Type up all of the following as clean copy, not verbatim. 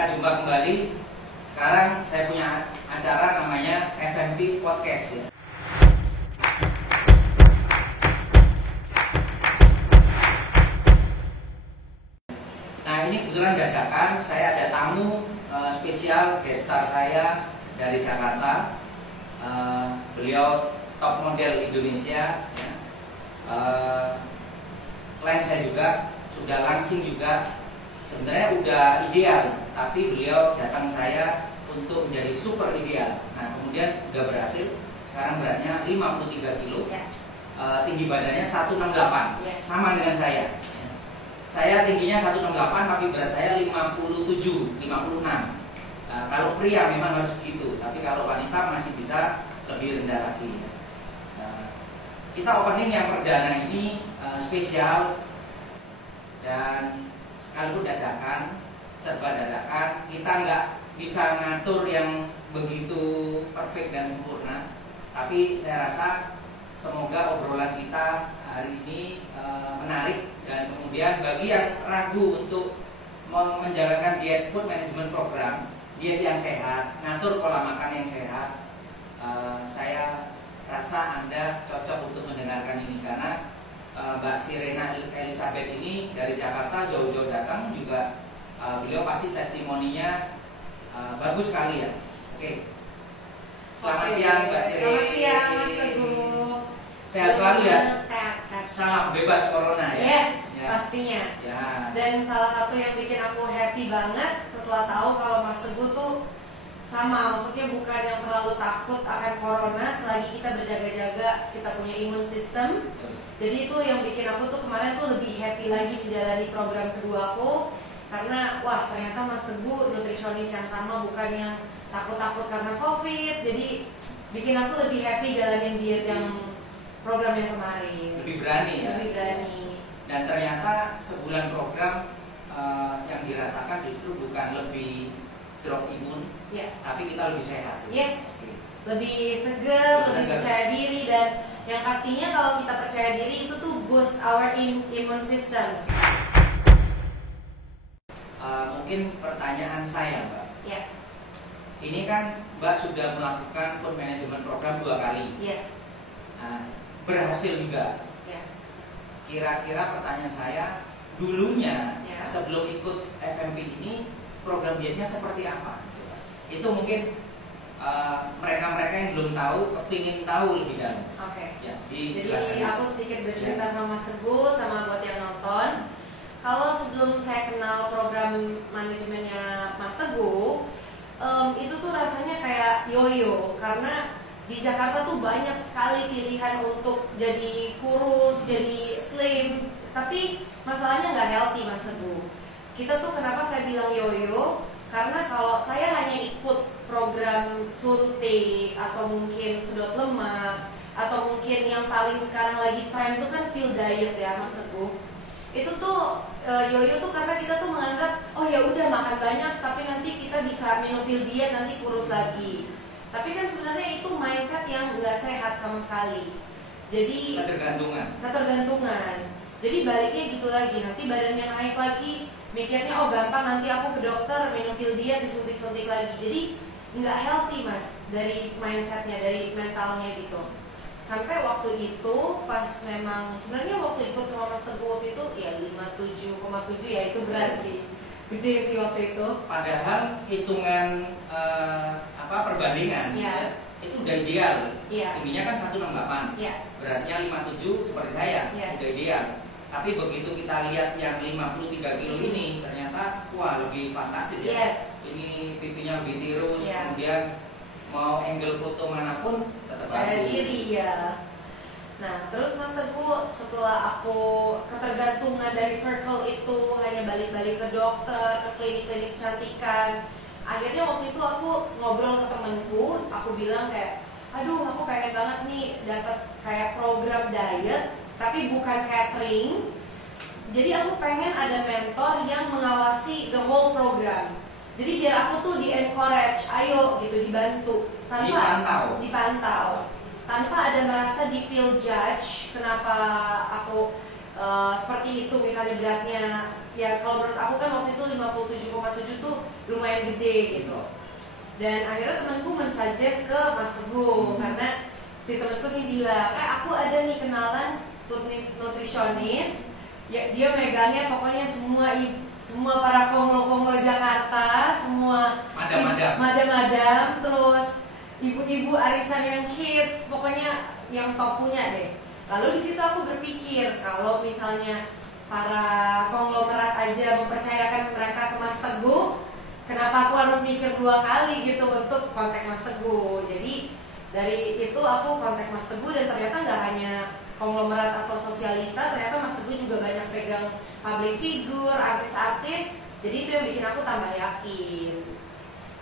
kita jumpa kembali. Sekarang saya punya acara namanya FMP Podcast ya. Nah ini kebetulan dadakan, saya ada tamu spesial guest star saya dari Jakarta. Beliau top model Indonesia ya. Klien saya juga sudah langsing juga, sebenarnya udah ideal, tapi beliau datang saya untuk menjadi super ideal. Nah kemudian udah berhasil, sekarang beratnya 53 kilo ya. Tinggi badannya 168 ya. Sama dengan saya. Saya tingginya 168 tapi berat saya 56. Kalau pria memang harus segitu, tapi kalau wanita masih bisa lebih rendah lagi ya. Kita opening yang perdana ini spesial dan sekalipun dadakan, serba dadakan. Kita nggak bisa ngatur yang begitu perfect dan sempurna, tapi saya rasa semoga obrolan kita hari ini menarik, dan kemudian bagi yang ragu untuk menjalankan diet food management program, diet yang sehat, ngatur pola makan yang sehat, saya rasa Anda cocok untuk mendengarkan ini, karena Mbak Sirena Elizabeth ini dari Jakarta jauh-jauh datang juga, beliau pasti testimoninya bagus sekali ya. Oke. Selamat siang Mbak Sirena. Selamat siang Mas Teguh. Sehat selalu ya. Sehat. Salam bebas corona ya. Yes, ya. pastinya. Ya. Dan salah satu yang bikin aku happy banget setelah tahu kalau Mas Teguh tuh sama, maksudnya bukan yang terlalu takut akan corona selagi kita berjaga-jaga, kita punya imun sistem. Jadi itu yang bikin aku tuh kemarin tuh lebih happy lagi menjalani program kedua aku, karena wah ternyata Mas Teguh nutrisionis yang sama, bukan yang takut-takut karena COVID. Jadi bikin aku lebih happy jalanin diet yang program yang kemarin. Lebih berani ya. Lebih berani. Dan ternyata sebulan program yang dirasakan justru bukan lebih drop imun, ya, tapi kita lebih sehat. Yes, lebih seger, lebih percaya diri, dan yang pastinya kalau kita percaya diri itu tuh boost our immune system. Mungkin pertanyaan saya, Mbak. Ya. Ini kan Mbak sudah melakukan food management program 2 kali. Yes. Berhasil juga. Ya. Kira-kira pertanyaan saya, dulunya ya, sebelum ikut FMP ini program dietnya seperti apa? Itu mungkin mereka-mereka yang belum tahu, kepingin tahu lebih dalam. Oke. Ya, jadi aku sedikit bercerita sama Mas Teguh, sama buat yang nonton. Kalau sebelum saya kenal program manajemennya Mas Teguh, itu tuh rasanya kayak yoyo, karena di Jakarta tuh banyak sekali pilihan untuk jadi kurus, jadi slim, tapi masalahnya nggak healthy Mas Teguh. Kita tuh kenapa saya bilang yoyo? Karena kalau saya hanya ikut program suntik atau mungkin sedot lemak, atau mungkin yang paling sekarang lagi tren itu kan pill diet ya Mas Teguh. Itu tuh yoyo tuh karena kita tuh menganggap oh ya udah makan banyak tapi nanti kita bisa minum pil diet nanti kurus lagi. Tapi kan sebenarnya itu mindset yang nggak sehat sama sekali. Jadi ketergantungan. Jadi baliknya gitu lagi, nanti badannya naik lagi, mikirnya oh gampang nanti aku ke dokter minum pil diet disuntik-suntik lagi. Jadi nggak healthy Mas, dari mindsetnya, dari mentalnya gitu. Sampai waktu itu pas memang sebenarnya waktu ikut sama Mas Teguh itu ya 57,7 ya, itu berat sih, gede sih waktu itu. Padahal hitungan perbandingan ya, itu udah ideal. Tingginya kan 168, beratnya 57 seperti saya, udah ideal. Tapi begitu kita lihat yang 53 kilo ini, ternyata wah lebih fantastis ya. Ini pipinya lebih tirus, kemudian mau angle foto manapun tetap percaya diri ya. Nah terus Mas Teguh, setelah aku ketergantungan dari circle itu, hanya balik-balik ke dokter, ke klinik-klinik kecantikan, akhirnya waktu itu aku ngobrol ke temenku, aku bilang kayak aduh aku pengen banget nih dapat kayak program diet tapi bukan catering. Jadi aku pengen ada mentor yang mengawasi the whole program. Jadi biar aku tuh di-encourage, ayo gitu, dibantu, tanpa dipantau, tanpa ada merasa di-feel judge. Kenapa aku seperti itu, misalnya beratnya ya kalau menurut aku kan waktu itu 57,7 tuh lumayan gede gitu. Dan akhirnya temanku mensuggest ke Mas Teguh karena si temanku ini bilang, aku ada nih kenalan food nutritionist, ya, dia megangnya pokoknya semua para konglo Jakarta, semua madam, terus ibu-ibu arisan yang hits, pokoknya yang top punya deh. Lalu di situ aku berpikir kalau misalnya para konglomerat aja mempercayakan mereka ke Mas Teguh, kenapa aku harus mikir 2 kali gitu untuk kontak Mas Teguh. Jadi dari itu aku kontak Mas Teguh dan ternyata nggak hanya konglomerat atau sosialita, ternyata Mas Teguh juga banyak pegang public figure, artis-artis. Jadi itu yang bikin aku tambah yakin.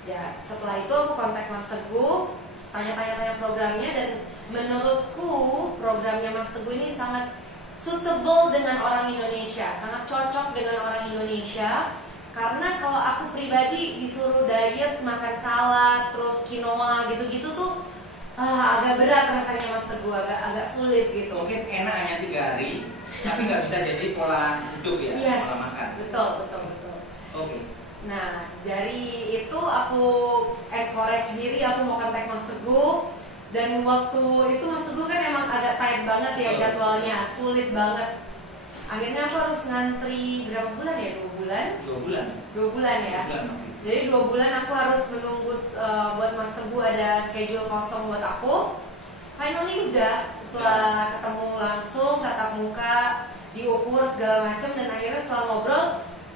Ya, setelah itu aku kontak Mas Teguh, tanya-tanya programnya, dan menurutku programnya Mas Teguh ini sangat suitable dengan orang Indonesia, sangat cocok dengan orang Indonesia. Karena kalau aku pribadi disuruh diet, makan salad, terus quinoa gitu-gitu tuh agak berat rasanya Mas Teguh, agak sulit gitu. Mungkin enak hanya 3 hari, tapi nggak bisa jadi pola hidup ya, yes, pola makan. Betul. Oke. Nah, dari itu aku encourage diri, aku mau kontak Mas Teguh. Dan waktu itu Mas Teguh kan emang agak tight banget ya jadwalnya, sulit banget. Akhirnya aku harus ngantri berapa bulan ya? 2 bulan? 2 bulan ya? 2 bulan. Jadi 2 bulan aku harus menunggu buat Mas Teguh ada schedule kosong buat aku. Finally udah, setelah ketemu langsung, tatap muka, diukur segala macam, dan akhirnya setelah ngobrol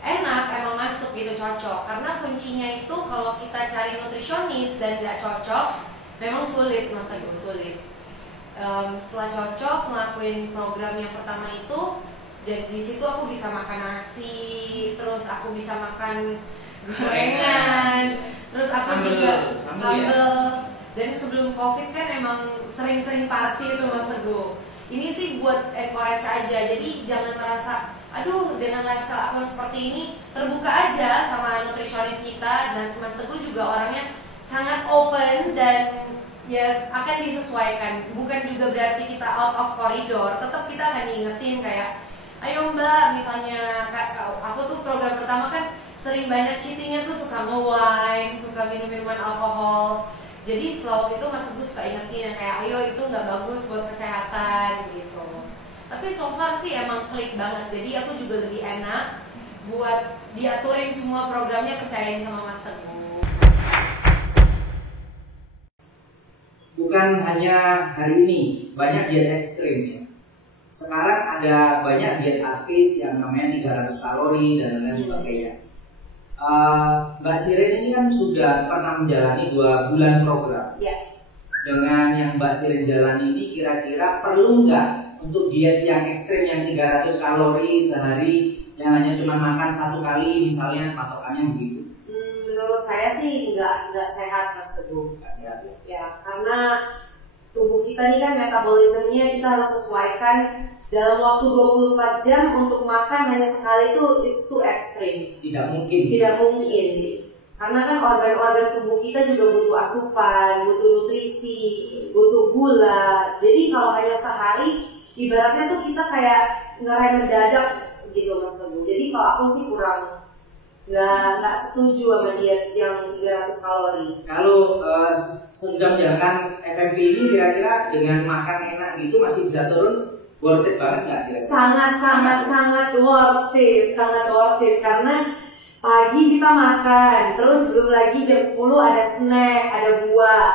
enak, emang masuk gitu, cocok. Karena kuncinya itu kalau kita cari nutrisionis dan nggak cocok, memang sulit Mas Teguh, sulit. Setelah cocok ngelakuin program yang pertama itu, dan di situ aku bisa makan nasi, terus aku bisa makan gorengan, terus aku juga sambal. Dan sebelum COVID kan emang sering-sering party itu Mas Teguh. Ini sih buat encourage aja, jadi jangan merasa aduh dengan lifestyle aku yang seperti ini, terbuka aja sama nutrisionis kita. Dan Mas Teguh juga orangnya sangat open dan ya akan disesuaikan. Bukan juga berarti kita out of corridor, tetap kita akan diingetin kayak ayo Mbak, misalnya aku tuh program pertama kan sering banyak cheatingnya tuh, suka nge-wine, suka minum-minuman alkohol. Jadi setelah waktu itu Mas Teguh suka ingetin yang kayak ayo itu nggak bagus buat kesehatan gitu. Tapi so far sih emang klik banget, jadi aku juga lebih enak buat diaturin semua programnya, percayain sama Mas Teguh. Bukan hanya hari ini, banyak diet ekstrim ya. Sekarang ada banyak diet artis yang namanya 300 kalori dan lain-lain sebagainya. Mbak Sirin ini kan sudah pernah menjalani 2 bulan program. Ya. Dengan yang Mbak Sirin jalani ini, kira-kira perlu nggak untuk diet yang ekstrim yang 300 kalori sehari, yang hanya cuma makan 1 kali misalnya, patokannya begitu? Menurut saya sih nggak sehat Mas Teguh. Nggak sehat ya? Ya, karena tubuh kita ini kan metabolismenya kita harus sesuaikan. Dalam waktu 24 jam untuk makan hanya sekali itu it's too extreme. Tidak mungkin. Karena kan organ-organ tubuh kita juga butuh asupan, butuh nutrisi, butuh gula. Jadi kalau hanya sehari, ibaratnya tuh kita kayak ngerem mendadak gitu Mas Teguh. Jadi kalau aku sih kurang, nggak setuju sama diet yang 300 kalori. Kalau sesudah menjalankan FMP ini, kira-kira dengan makan enak gitu masih bisa turun? Worth it banget nggak kira-kira? Sangat worth it, karena pagi kita makan, terus belum lagi jam 10 ada snack, ada buah,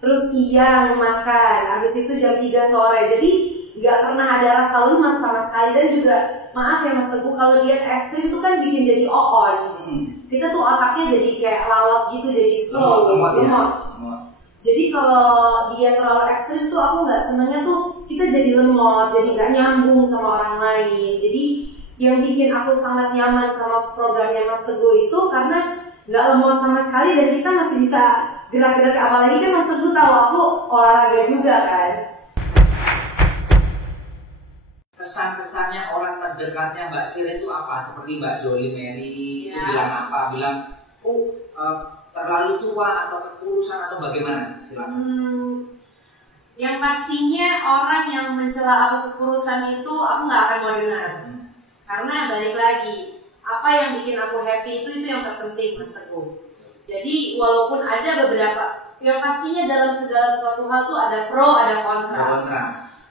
terus siang makan, habis itu jam 3 sore, jadi nggak pernah ada rasa lemas sama sekali. Dan juga maaf ya Mas Teguh, kalau diet ekstrim itu kan bikin jadi on. Kita tuh otaknya jadi kayak lawak gitu, jadi slow, lemot. Jadi kalau dia terlalu ekstrim tuh aku nggak senengnya tuh kita jadi lemot, jadi nggak nyambung sama orang lain. Jadi yang bikin aku sangat nyaman sama programnya Mas Teguh itu karena nggak lemot sama sekali dan kita masih bisa gerak-gerak. Apalagi kan Mas Teguh tahu aku olahraga juga kan. Kesan-kesannya orang terdekatnya Mbak Sirin itu apa? Seperti Mbak Jolie Mary itu bilang apa? Bilang terlalu tua atau kekurusan atau bagaimana? Silakan. Yang pastinya orang yang mencela aku kekurusan itu aku nggak akan mau dengar. Karena balik lagi, apa yang bikin aku happy itu yang terpenting, Mas Teguh. Jadi walaupun ada beberapa, yang pastinya dalam segala sesuatu hal tuh ada pro, ada kontra.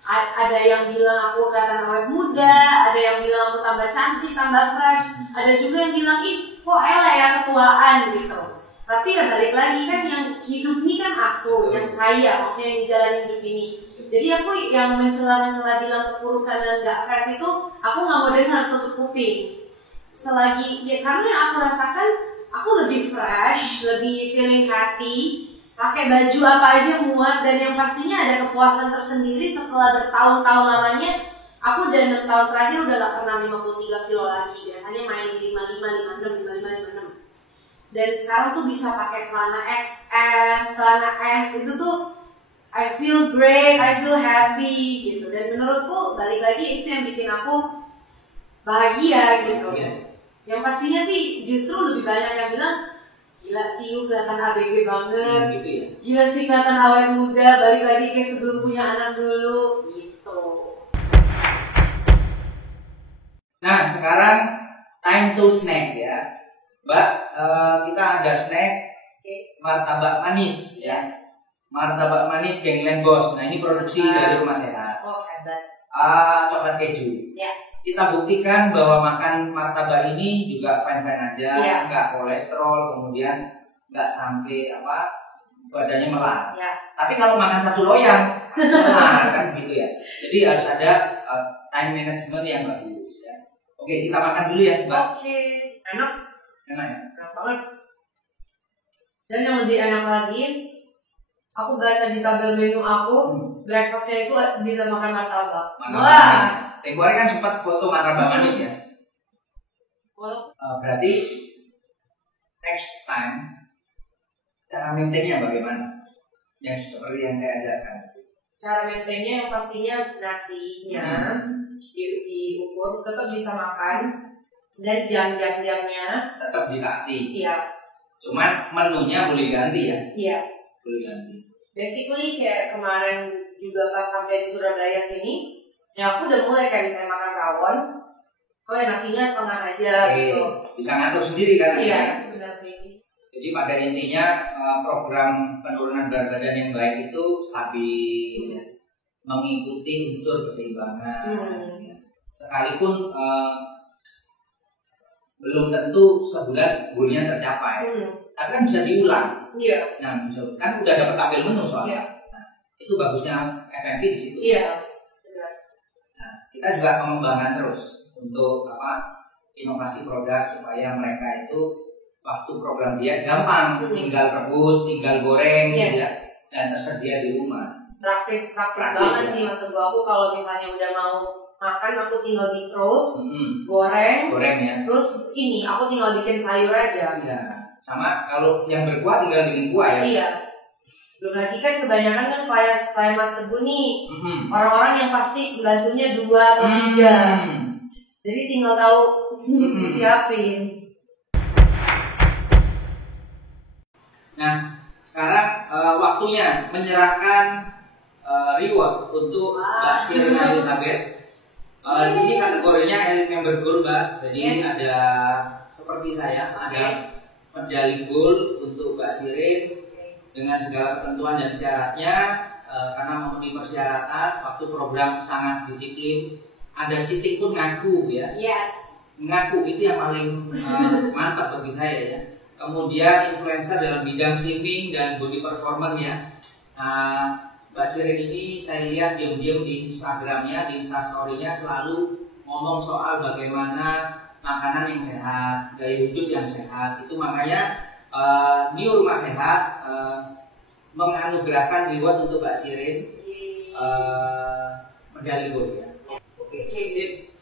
Ada yang bilang aku kelihatan awet muda, ada yang bilang aku tambah cantik, tambah fresh, ada juga yang bilang ih kok Ella ya ketuaan gitu. Tapi ya balik lagi kan yang hidup ini kan aku, yang saya, maksudnya yang menjalani hidup ini. Jadi aku yang mencela-mencela bilang kekurusan dan gak fresh itu aku nggak mau dengar, tutup kuping. Selagi ya karena yang aku rasakan aku lebih fresh, lebih feeling happy. Pakai baju apa aja muat, dan yang pastinya ada kepuasan tersendiri setelah bertahun-tahun lamanya. Aku udah 6 tahun terakhir udah gak pernah 53 kilo lagi. Biasanya main di 55, 56, 55, 56. Dan sekarang tuh bisa pakai celana XS, celana S, itu tuh I feel great, I feel happy gitu. Dan menurutku balik lagi itu yang bikin aku bahagia gitu. Yang pastinya sih justru lebih banyak yang bilang gila sih you kelihatan ABG banget gitu ya. Gila sih kelihatan awet muda, balik lagi kayak sebelum punya anak dulu gitu. Nah sekarang time to snack ya Mbak. Kita ada snack martabak manis ya. Martabak manis Gangland Boss. Nah ini produksi dari Rumah Sehat. Oh hebat. Coklat keju Ya. Kita buktikan bahwa makan martabak ini juga fine-fine aja, nggak kolesterol, kemudian nggak sampai badannya melar. Tapi kalau makan satu loyang, melar kan gitu ya. Jadi harus ada time management yang bagus ya. Oke, kita makan dulu ya, Mbak. Oke, enak ya? Enak banget. Dan yang lebih enak lagi, aku baca di tabel menu aku, breakfastnya itu bisa makan martabak. Wah. Tempo hari kan sempat foto martabak manis ya. Berarti next time cara maintainnya bagaimana? Yang seperti yang saya ajarkan. Cara maintainnya yang pastinya nasinya diukur, tetap bisa makan, dan jam-jamnya tetap ditaati. Iya. Cuman menunya boleh ganti ya. Iya. Boleh ganti. Basically kayak kemarin juga pas sampai di Surabaya sini. Ya aku udah mulai kayak misalnya makan rawon, nasinya setengah aja gitu. Bisa ngatur sendiri kan? Iya, benar sih. Jadi pada intinya program penurunan berat badan yang baik itu stabil, mengikuti unsur keseimbangan. Sekalipun belum tentu sebulan goalnya tercapai, tapi kan bisa diulang. Iya. Nah, kan udah dapat tampil menu soalnya. Nah, itu bagusnya FMP di situ. Iya. Kita juga mengembangkan terus untuk inovasi produk supaya mereka itu waktu program diet gampang, tinggal rebus, tinggal goreng, gitu ya, dan tersedia di rumah. Praktis banget sih Mas Teguh. Aku kalau misalnya udah mau makan aku tinggal di frost, goreng ya. Terus ini aku tinggal bikin sayur aja. Iya. Sama kalau yang berkuah tinggal bikin kuah ya. Iya. Belum lagi kan kebanyakan kan klien Mas Teguh nih orang-orang yang pasti bantunya 2 atau 3. Jadi tinggal tahu disiapin. Nah sekarang waktunya menyerahkan reward untuk Mbak Sirina Elizabeth. Ini kategorinya elite member gold Mbak. Jadi ada seperti saya, ada medali gold untuk Mbak Sirin dengan segala ketentuan dan syaratnya, karena memenuhi persyaratan. Waktu program sangat disiplin, ada cheating pun ngaku ya. Ngaku itu yang paling mantap bagi saya ya. Kemudian influencer dalam bidang slimming dan body performance ya. Mbak Sirin ini saya lihat diam-diam di Instagramnya, di Instastory-nya selalu ngomong soal bagaimana makanan yang sehat, gaya hidup yang sehat. Itu makanya New Rumah Sehat menganugerahkan reward untuk Mbak Sirin medali gold ya. Oke, sip.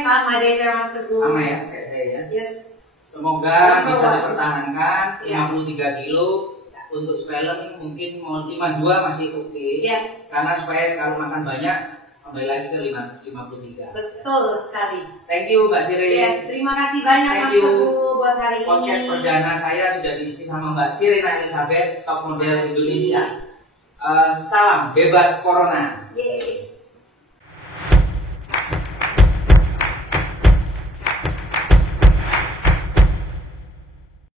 Sama deh kayak Mas Teguh. Sama ya kayak saya ya. Semoga bisa dipertahankan 53 kilo. Untuk swellen mungkin mau 52 masih oke. Karena supaya kalau makan banyak kembali lagi ke 53. Betul sekali. Thank you Mbak Sirin. Terima kasih banyak Mas Teguh buat hari ini. Podcast perdana saya sudah diisi sama Mbak Sirina Elizabeth, top model Indonesia. Salam bebas corona. Yes.